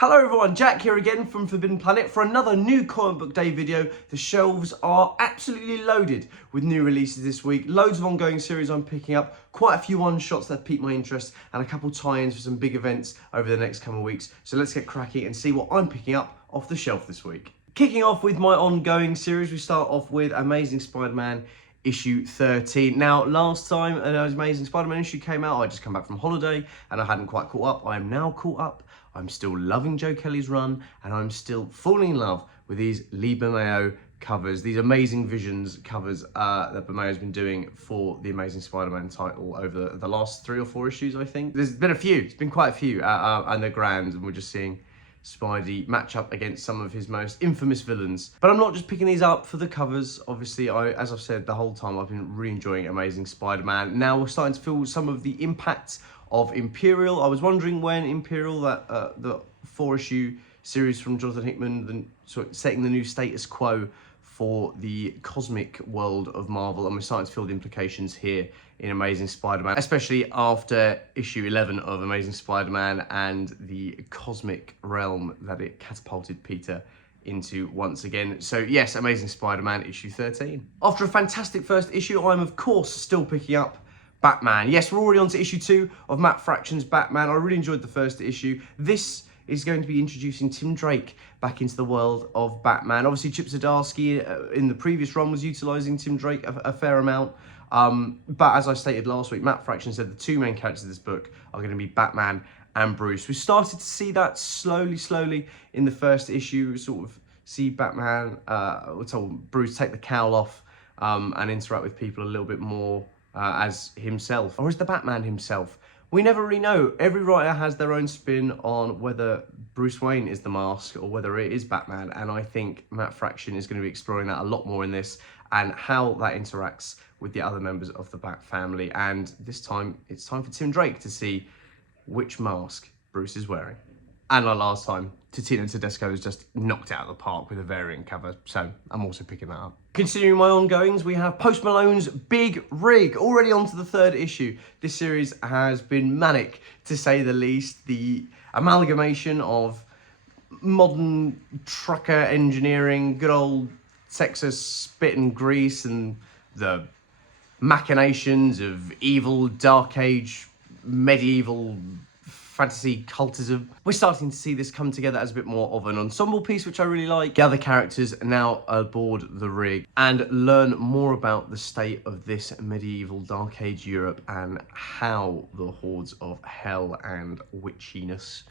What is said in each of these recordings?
Hello everyone, Jack here again from Forbidden Planet for another new comic book day video. The shelves are absolutely loaded with new releases this week. Loads of ongoing series I'm picking up, quite a few one-shots that piqued my interest, and a couple tie-ins for some big events over the next couple of weeks. So let's get cracking and see what I'm picking up off the shelf this week. Kicking off with my ongoing series, we start off with Amazing Spider-Man issue 13. Now, last time an Amazing Spider-Man issue came out, I just come back from holiday and I hadn't quite caught up. I am now caught up. I'm still loving Joe Kelly's run, and I'm still falling in love with these Lee Bermeo covers, these Amazing Visions covers that Bermeo's been doing for the Amazing Spider-Man title over the last 3 or 4 issues, I think. There's been a few, it's been quite a few, and they're grand, and we're just seeing Spidey match up against some of his most infamous villains. But I'm not just picking these up for the covers. Obviously, as I've said the whole time, I've been really enjoying Amazing Spider-Man. Now we're starting to feel some of the impacts of Imperial. I was wondering when Imperial, the 4-issue series from Jonathan Hickman, setting the new status quo for the cosmic world of Marvel, and we're starting to feel the implications here in Amazing Spider-Man, especially after issue 11 of Amazing Spider-Man and the cosmic realm that it catapulted Peter into once again. So yes, Amazing Spider-Man issue 13. After a fantastic first issue, I'm of course still picking up Batman. Yes, we're already on to issue 2 of Matt Fraction's Batman. I really enjoyed the first issue. This is going to be introducing Tim Drake back into the world of Batman. Obviously, Chip Zdarsky in the previous run was utilising Tim Drake a fair amount. But as I stated last week, Matt Fraction said the 2 main characters of this book are going to be Batman and Bruce. We started to see that slowly in the first issue. We sort of see Batman, Bruce take the cowl off and interact with people a little bit more as himself. Or is the Batman himself? We never really know. Every writer has their own spin on whether Bruce Wayne is the mask or whether it is Batman, and I think Matt Fraction is going to be exploring that a lot more in this and how that interacts with the other members of the Bat family. And this time, it's time for Tim Drake to see which mask Bruce is wearing. And like last time, Titino Tedesco has just knocked it out of the park with a variant cover, so I'm also picking that up. Continuing my ongoings, we have Post Malone's Big Rig, already on to the 3rd issue. This series has been manic, to say the least. The amalgamation of modern trucker engineering, good old Texas spit and grease, and the machinations of evil, dark age, medieval fantasy cultism. We're starting to see this come together as a bit more of an ensemble piece, which I really like. The other characters are now aboard the rig and learn more about the state of this medieval dark age Europe and how the hordes of hell and witchiness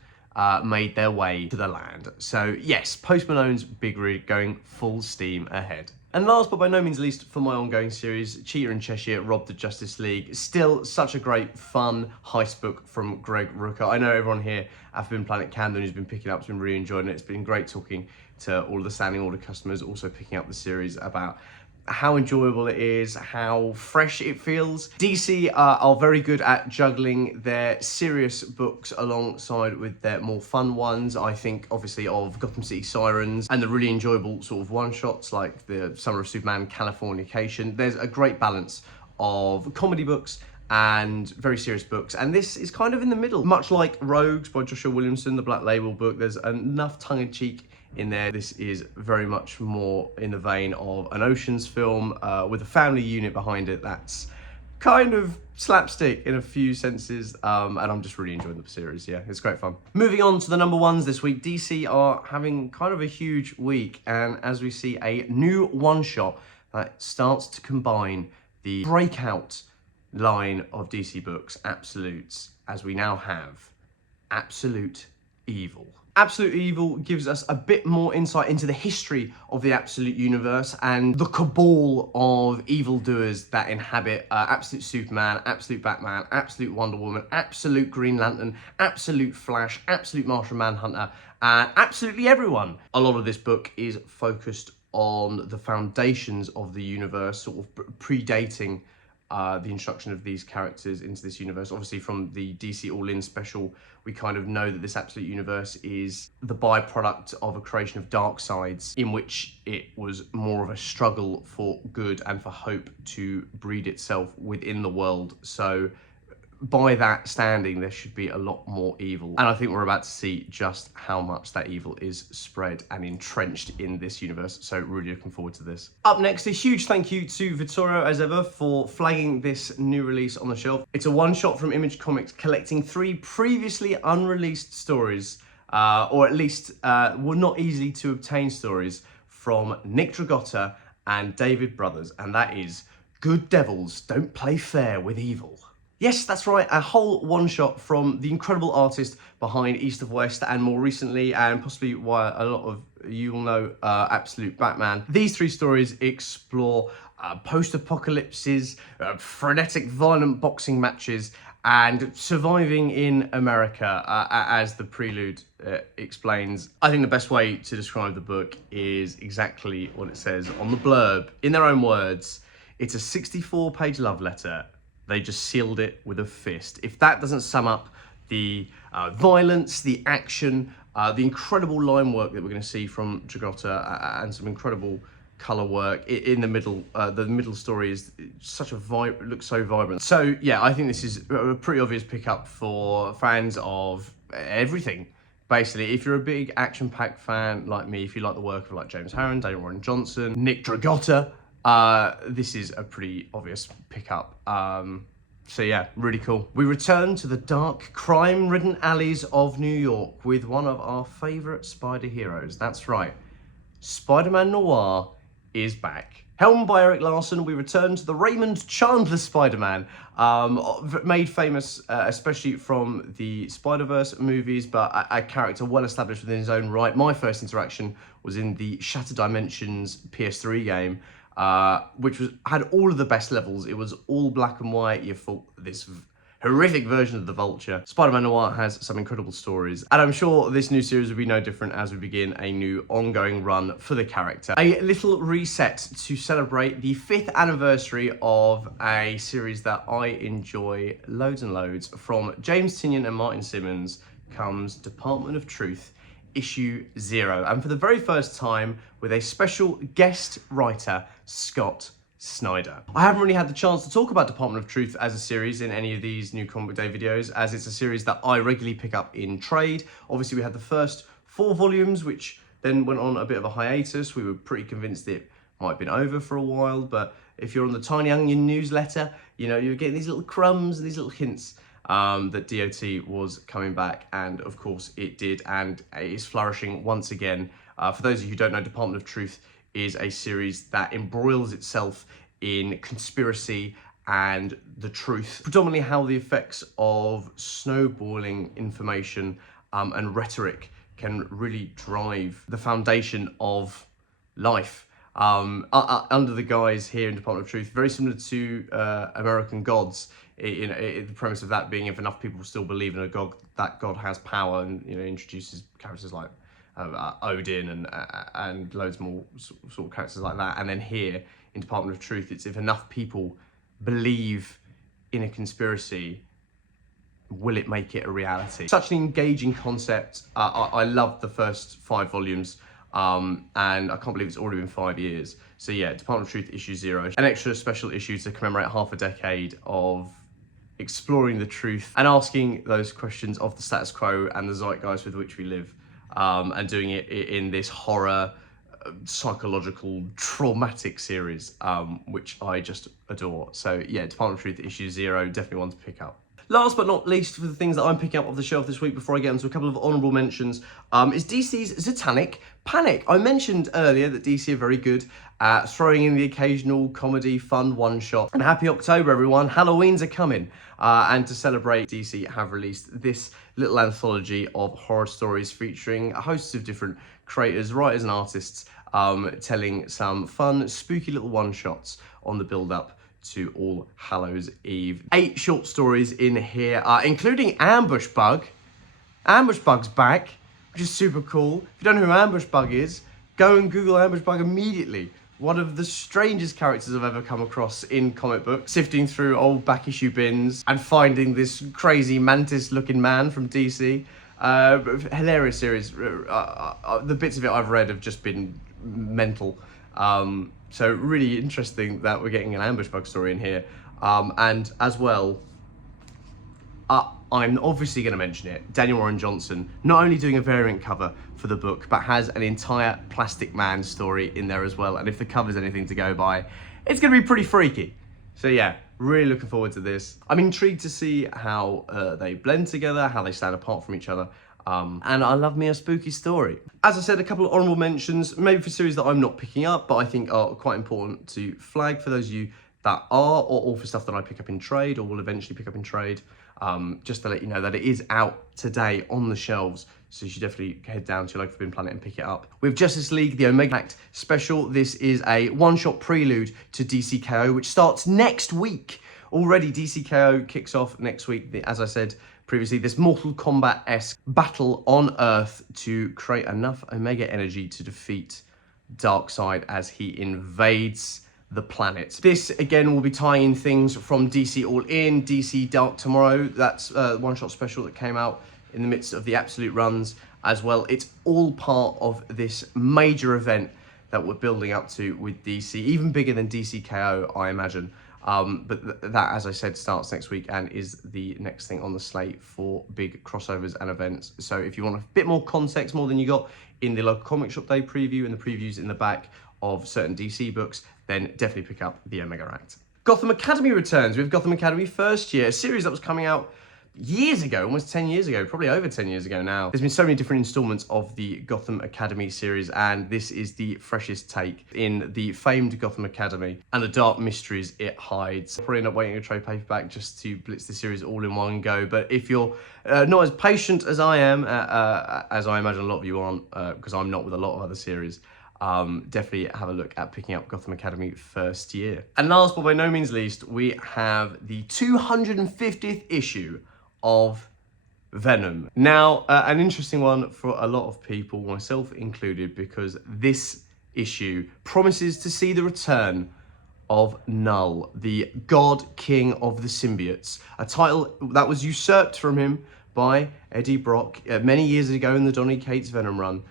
made their way to the land. So yes, Post Malone's Big Rig going full steam ahead. And last but by no means least for my ongoing series, Cheetah in Cheshire robbed the Justice League. Still such a great, fun heist book from Greg Rucka. I know everyone here at Forbidden Planet Camden who's been picking up has been really enjoying it. It's been great talking to all of the standing order customers, also picking up the series about how enjoyable it is, how fresh it feels. DC are very good at juggling their serious books alongside with their more fun ones. I think obviously of Gotham City Sirens and the really enjoyable sort of one-shots like the Summer of Superman Californication. There's a great balance of comedy books and very serious books, and this is kind of in the middle. Much like Rogues by Joshua Williamson, the Black Label book, there's enough tongue-in-cheek in there. This is very much more in the vein of an Ocean's film with a family unit behind it that's kind of slapstick in a few senses, and I'm just really enjoying the series. Yeah, it's great fun. Moving on to the number 1s this week, DC are having kind of a huge week, and as we see a new one-shot that starts to combine the breakout line of DC books, Absolutes, as we now have Absolute Evil. Absolute Evil gives us a bit more insight into the history of the Absolute Universe and the cabal of evildoers that inhabit Absolute Superman, Absolute Batman, Absolute Wonder Woman, Absolute Green Lantern, Absolute Flash, Absolute Martian Manhunter, and absolutely everyone. A lot of this book is focused on the foundations of the universe, sort of predating the introduction of these characters into this universe. Obviously from the DC All-In special, we kind of know that this Absolute Universe is the byproduct of a creation of Darkseids, in which it was more of a struggle for good and for hope to breed itself within the world. So by that standing, there should be a lot more evil. And I think we're about to see just how much that evil is spread and entrenched in this universe. So really looking forward to this. Up next, a huge thank you to Vittorio, as ever, for flagging this new release on the shelf. It's a one-shot from Image Comics, collecting 3 previously unreleased stories, or at least were not easily to obtain stories from Nick Dragotta and David Brothers. And that is Good Devils Don't Play Fair with Evil. Yes, that's right, a whole one-shot from the incredible artist behind East of West and more recently, and possibly why a lot of you will know, Absolute Batman. These 3 stories explore post-apocalypses, frenetic violent boxing matches, and surviving in America, as the prelude explains. I think the best way to describe the book is exactly what it says on the blurb. In their own words, it's a 64-page love letter. They just sealed it with a fist. If that doesn't sum up the violence, the action, the incredible line work that we're going to see from Dragotta, and some incredible color work in the middle story is such a looks so vibrant. So yeah, I think this is a pretty obvious pickup for fans of everything. Basically, if you're a big action-packed fan like me, if you like the work of like James Harren, Daniel Warren Johnson, Nick Dragotta, this is a pretty obvious pickup. So yeah, really cool. We return to the dark, crime-ridden alleys of New York with one of our favourite Spider heroes. That's right, Spider-Man Noir is back. Helmed by Eric Larson, we return to the Raymond Chandler Spider-Man, made famous especially from the Spider-Verse movies, but a character well established within his own right. My first interaction was in the Shattered Dimensions PS3 game, which had all of the best levels. It was all black and white. You fought this horrific version of the Vulture. Spider-Man Noir has some incredible stories, and I'm sure this new series will be no different as we begin a new ongoing run for the character. A little reset to celebrate the 5th anniversary of a series that I enjoy loads and loads. From James Tynion and Martin Simmons comes Department of Truth, issue 0, and for the very first time with a special guest writer, Scott Snyder. I haven't really had the chance to talk about Department of Truth as a series in any of these new Comic Book Day videos, as it's a series that I regularly pick up in trade. Obviously, we had the first 4 volumes, which then went on a bit of a hiatus. We were pretty convinced it might have been over for a while, but if you're on the Tiny Onion newsletter, you know, you're getting these little crumbs and these little hints that DOT was coming back, and of course it did, and it is flourishing once again. For those of you who don't know, Department of Truth is a series that embroils itself in conspiracy and the truth, predominantly how the effects of snowballing information and rhetoric can really drive the foundation of life. Under the guise here in Department of Truth, very similar to American Gods, in the premise of that being if enough people still believe in a god, that god has power, and you know, introduces characters like Odin and loads more sort of characters like that. And then here in Department of Truth, it's if enough people believe in a conspiracy, will it make it a reality? Such an engaging concept. I loved the first 5 volumes, and I can't believe it's already been 5 years. So yeah, Department of Truth issue 0, an extra special issue to commemorate half a decade of exploring the truth and asking those questions of the status quo and the zeitgeist with which we live, and doing it in this horror, psychological, traumatic series, which I just adore. So yeah, Department of Truth issue 0, definitely one to pick up. Last but not least, for the things that I'm picking up off the shelf this week before I get into a couple of honourable mentions, is DC's Satanic Panic. I mentioned earlier that DC are very good at throwing in the occasional comedy, fun one-shot. And happy October, everyone. Halloween's are coming. And to celebrate, DC have released this little anthology of horror stories featuring a host of different creators, writers and artists, telling some fun, spooky little one-shots on the build-up to All Hallows Eve. 8 short stories in here, including Ambush Bug. Ambush Bug's back, which is super cool. If you don't know who Ambush Bug is, go and Google Ambush Bug immediately. One of the strangest characters I've ever come across in comic books, sifting through old back issue bins and finding this crazy mantis-looking man from DC. Hilarious series. The bits of it I've read have just been mental. So really interesting that we're getting an Ambush Bug story in here. And as well, I'm obviously going to mention it. Daniel Warren Johnson, not only doing a variant cover for the book, but has an entire Plastic Man story in there as well. And if the cover's anything to go by, it's going to be pretty freaky. So yeah, really looking forward to this. I'm intrigued to see how they blend together, how they stand apart from each other. And I love me a spooky story. As I said, a couple of honourable mentions, maybe for series that I'm not picking up, but I think are quite important to flag for those of you that are, or for stuff that I pick up in trade or will eventually pick up in trade. Just to let you know that it is out today on the shelves, so you should definitely head down to your local Forbidden Planet and pick it up. With Justice League, the Omega Act special, this is a one-shot prelude to DCKO, which starts next week. Already, DCKO kicks off next week. As I said previously, this Mortal Kombat-esque battle on Earth to create enough Omega energy to defeat Darkseid as he invades the planet. This again will be tying in things from DC All In, DC Dark Tomorrow. That's a one-shot special that came out in the midst of the Absolute runs as well. It's all part of this major event that we're building up to with DC, even bigger than DCKO, I imagine. But that, as I said, starts next week and is the next thing on the slate for big crossovers and events. So if you want a bit more context, more than you got in the local comic shop day preview and the previews in the back of certain DC books, then definitely pick up the Omega Act. Gotham Academy returns with Gotham Academy First Year, a series that was coming out years ago, almost 10 years ago, probably over 10 years ago now. There's been so many different installments of the Gotham Academy series, and this is the freshest take in the famed Gotham Academy and the dark mysteries it hides. I'll probably end up waiting a trade paperback just to blitz the series all in one go, but if you're not as patient as I am, as I imagine a lot of you aren't, because I'm not with a lot of other series, definitely have a look at picking up Gotham Academy First Year. And last but by no means least, we have the 250th issue of Venom. Now, an interesting one for a lot of people, myself included, because this issue promises to see the return of Null, the God King of the Symbiotes, a title that was usurped from him by Eddie Brock many years ago in the Donny Cates Venom run.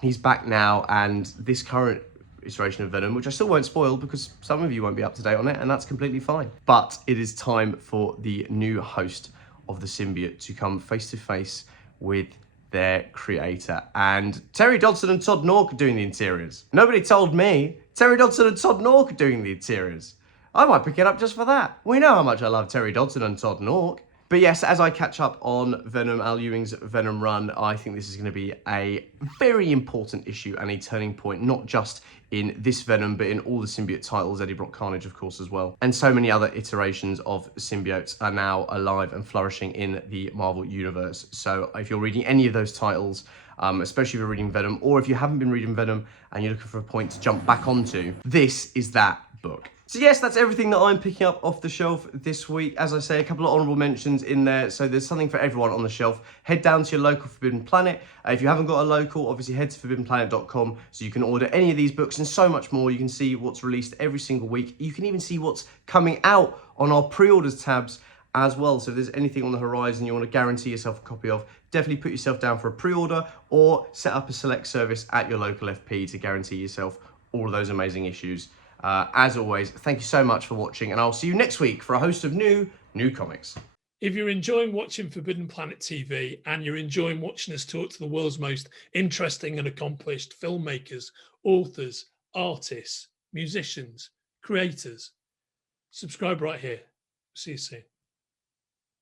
He's back now, and this current iteration of Venom, which I still won't spoil because some of you won't be up to date on it, and that's completely fine. But it is time for the new host of the symbiote to come face to face with their creator. And Terry Dodson and Todd Nork are doing the interiors. Nobody told me Terry Dodson and Todd Nork are doing the interiors. I might pick it up just for that. We know how much I love Terry Dodson and Todd Nork. But yes, as I catch up on Venom, Al Ewing's Venom run, I think this is going to be a very important issue and a turning point, not just in this Venom, but in all the symbiote titles, Eddie Brock Carnage, of course, as well. And so many other iterations of symbiotes are now alive and flourishing in the Marvel Universe. So if you're reading any of those titles, especially if you're reading Venom, or if you haven't been reading Venom and you're looking for a point to jump back onto, this is that book. So yes, that's everything that I'm picking up off the shelf this week. As I say, a couple of honourable mentions in there, so there's something for everyone on the shelf. Head down to your local Forbidden Planet. If you haven't got a local, obviously head to forbiddenplanet.com so you can order any of these books and so much more. You can see what's released every single week. You can even see what's coming out on our pre-orders tabs as well. So if there's anything on the horizon you want to guarantee yourself a copy of, definitely put yourself down for a pre-order or set up a select service at your local FP to guarantee yourself all of those amazing issues. As always, thank you so much for watching, and I'll see you next week for a host of new comics. If you're enjoying watching Forbidden Planet TV and you're enjoying watching us talk to the world's most interesting and accomplished filmmakers, authors, artists, musicians, creators, subscribe right here. See you soon.